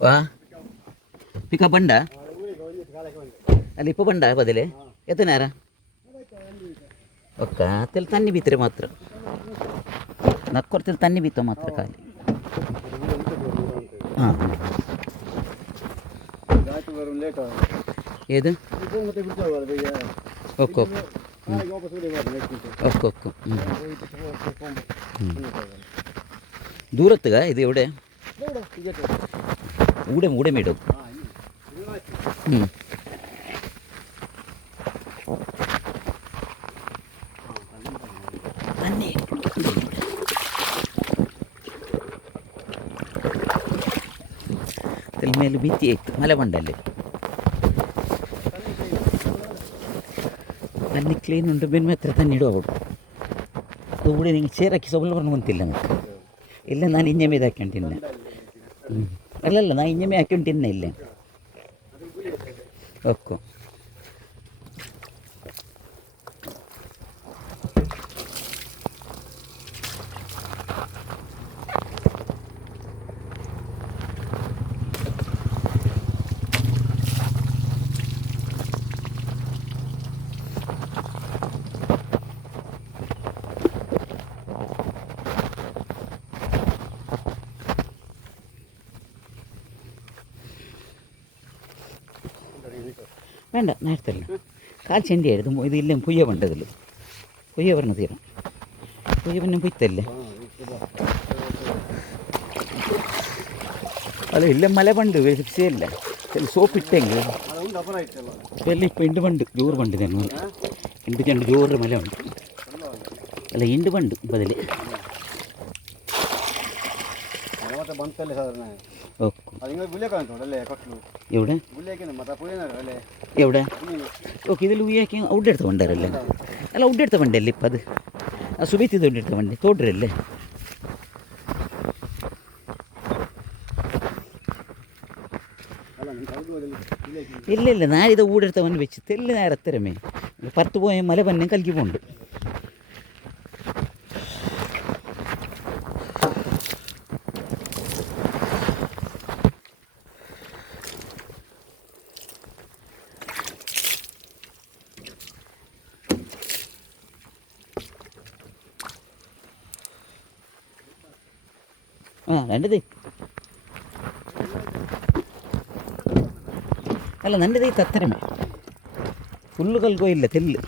ವಾ ಪಿಕ ಬಂಡ ಅಲ್ಲಿ ಇಪ್ಪ ಬಂಡ ಬದಲೇ ಎತ್ತನಾರ ಒಕ್ಕ ತೆಲ್ ತನ್ನಿ ಬೀತ್ರೆ ಮಾತ್ರ ನಕ್ಕೊರ್ತೆಲ್ ತನ್ನಿ ಬೀತ ಮಾತ್ರ ಖಾಲಿ ಹಾಂ ಏದು ಒಕ್ಕ ಒಕ್ಕ ಒಕ್ಕ ಒಕ್ಕ ದೂರತ್ತಗ ಇದು ಎവിടെ ಊಡೆ ಮೇಡು ತನ್ನಿ ತಲೆ ಮೇಲೆ ಭಿತ್ತಿ ಆಯ್ತು ಮಲೆ ಬಂಡಲ್ಲಿ ತನ್ನಿ ಕ್ಲೀನ್ ಉಂಟು ಬೆನ್ನ ಹತ್ರ ತನ್ನಿ ಇಡುವಡು ಊಡೆ ನಿಂಗೆ ಸೇರಾಕಿ ಸೊಬಲ್ ಬರ್ಕೊಂತಿಲ್ಲ ಮತ್ತೆ ಇಲ್ಲ ನಾನು ಇಂಜೆ ಮೇಲೆ ಹಾಕ್ಯಂಟಿನ್ನೆ ಅಲ್ಲಲ್ಲ ನಾನು ಇಂಜೆ ಮೇಲೆ ಹಾಕ್ಯಂಟಿನ್ನೆ ಇಲ್ಲೇ ಓಕೆ വേണ്ട നേരത്തല്ല കാൽ ചെണ്ടി ആയിരുന്നു ഇത് ഇല്ല പുയ്യ പണ്ടതിൽ പുയ്യ പറഞ്ഞ തീരം പുയ്യ പിന്നെ പുയ്ത്തല്ലേ അല്ല ഇല്ല മല പണ്ട് വിഷയല്ല സോപ്പ് ഇട്ടെങ്കിൽ എല്ലാം ഇപ്പം ഇണ്ട് പണ്ട് ജോറ് പണ്ട് തന്നെ ഇണ്ട് ചെണ്ട് ജോറ് മല ഉണ്ട് അല്ല ഇണ്ട് പണ്ട് ബദല് എവിടെ എവിടെ ഓക്കെ ഇതിൽ ഊയാക്കി ഔട്ട് എടുത്ത വണ്ടരല്ലേ അല്ല ഔട്ട് എടുത്ത വണ്ടിയല്ലേ ഇപ്പം അത് ആ സുബീത്ത് തൊണ്ട് എടുത്ത വണ്ടി തോട്ടരല്ലേ ഇല്ല ഇല്ല ഞാനിത് ഊടെടുത്ത വണ്ടി വെച്ച് തെല്ല് നേരത്തരമേ പത്ത് പോയ മല പന്നെ കലക്കി പോണ്ട് ആ രണ്ടത് അല്ല നല്ലത് തത്തരമേ ഫുള്ള് കൽക്കോ ഇല്ല തെല്ല്